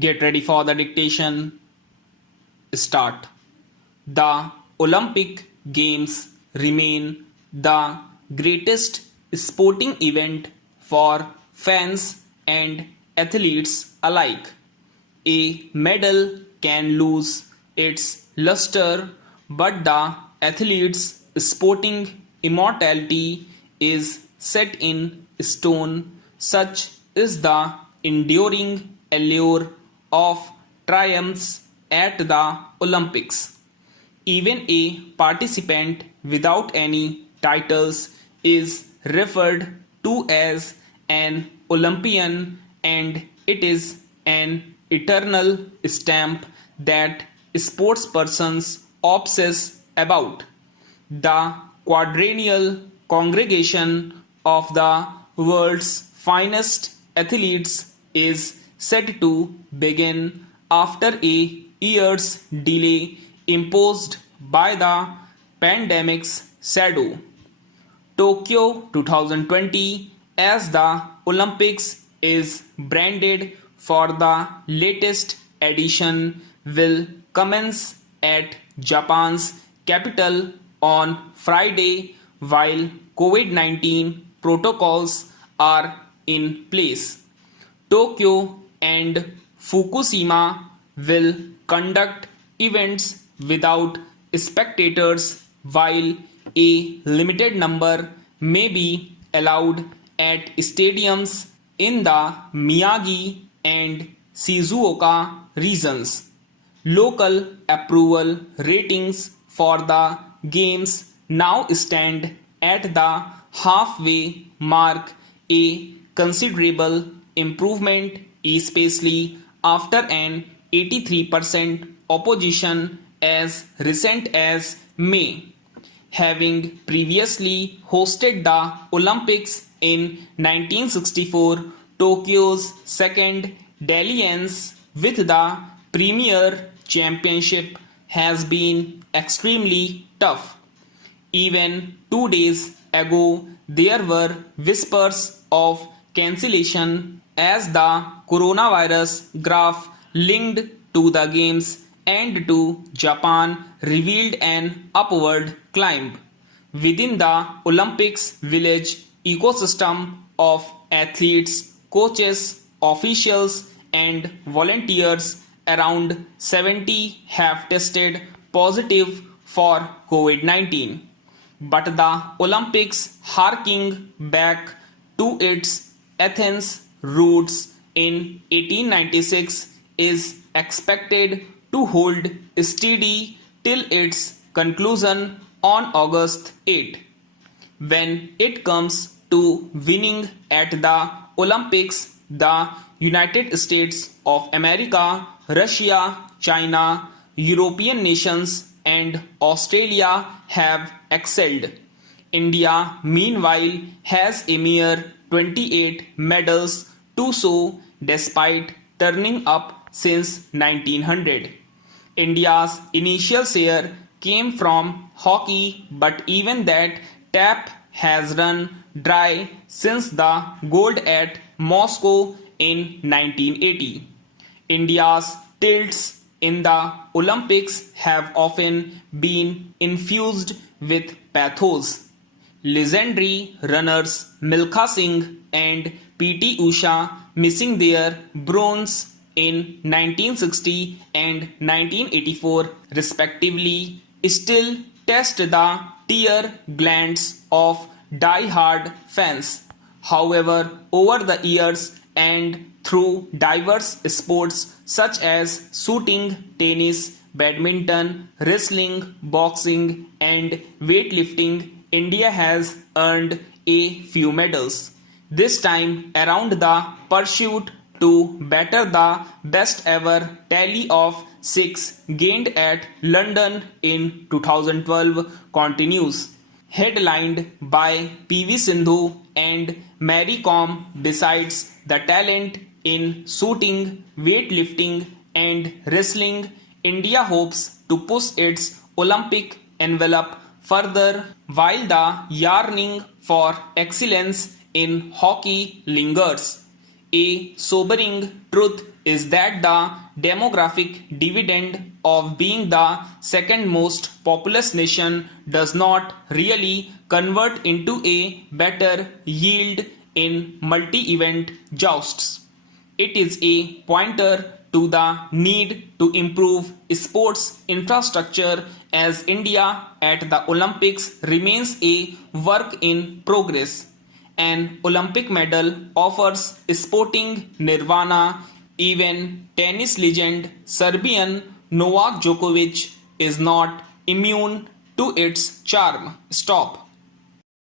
Get ready for the dictation. Start. The Olympic Games remain the greatest sporting event for fans and athletes alike. A medal can lose its luster, but the athlete's sporting immortality is set in stone. Such is the enduring allure of triumphs at the Olympics. Even a participant without any titles is referred to as an Olympian, and it is an eternal stamp that sportspersons obsess about. The quadrennial congregation of the world's finest athletes is set to begin after a year's delay imposed by the pandemic's shadow. Tokyo 2020 as the Olympics is branded for the latest edition will commence at Japan's capital on Friday while COVID-19 protocols are in place. Tokyo and Fukushima will conduct events without spectators while a limited number may be allowed at stadiums in the Miyagi and Shizuoka regions. Local approval ratings for the games now stand at the halfway mark, a considerable improvement, especially after an 83% opposition as recent as May. Having previously hosted the Olympics in 1964, Tokyo's second dalliance with the Premier Championship has been extremely tough. Even 2 days ago, there were whispers of cancellation as the coronavirus graph linked to the games and to Japan revealed an upward climb. Within the Olympics village ecosystem of athletes, coaches, officials, and volunteers, around 70 have tested positive for COVID-19. But the Olympics, harking back to its Athens roots in 1896, is expected to hold steady till its conclusion on August 8. When it comes to winning at the Olympics, the United States of America, Russia, China, European nations, and Australia have excelled. India, meanwhile, has a mere 28 medals to show despite turning up since 1900. India's initial share came from hockey, but even that tap has run dry since the gold at Moscow in 1980. India's tilts in the Olympics have often been infused with pathos. Legendary runners Milkha Singh and P.T. Usha missing their bronze in 1960 and 1984 respectively still test the tear glands of die-hard fans. However, over the years and through diverse sports such as shooting, tennis, badminton, wrestling, boxing, and weightlifting, India has earned a few medals. This time around, the pursuit to better the best ever tally of 6 gained at London in 2012 continues. Headlined by PV Sindhu and Mary Kom, besides the talent in shooting, weightlifting, and wrestling, India hopes to push its Olympic envelope further, while the yearning for excellence in hockey lingers. A sobering truth is that the demographic dividend of being the second most populous nation does not really convert into a better yield in multi-event jousts. It is a pointer to the need to improve sports infrastructure as India at the Olympics remains a work in progress. An Olympic medal offers sporting nirvana. Even tennis legend Serbian Novak Djokovic is not immune to its charm. Stop.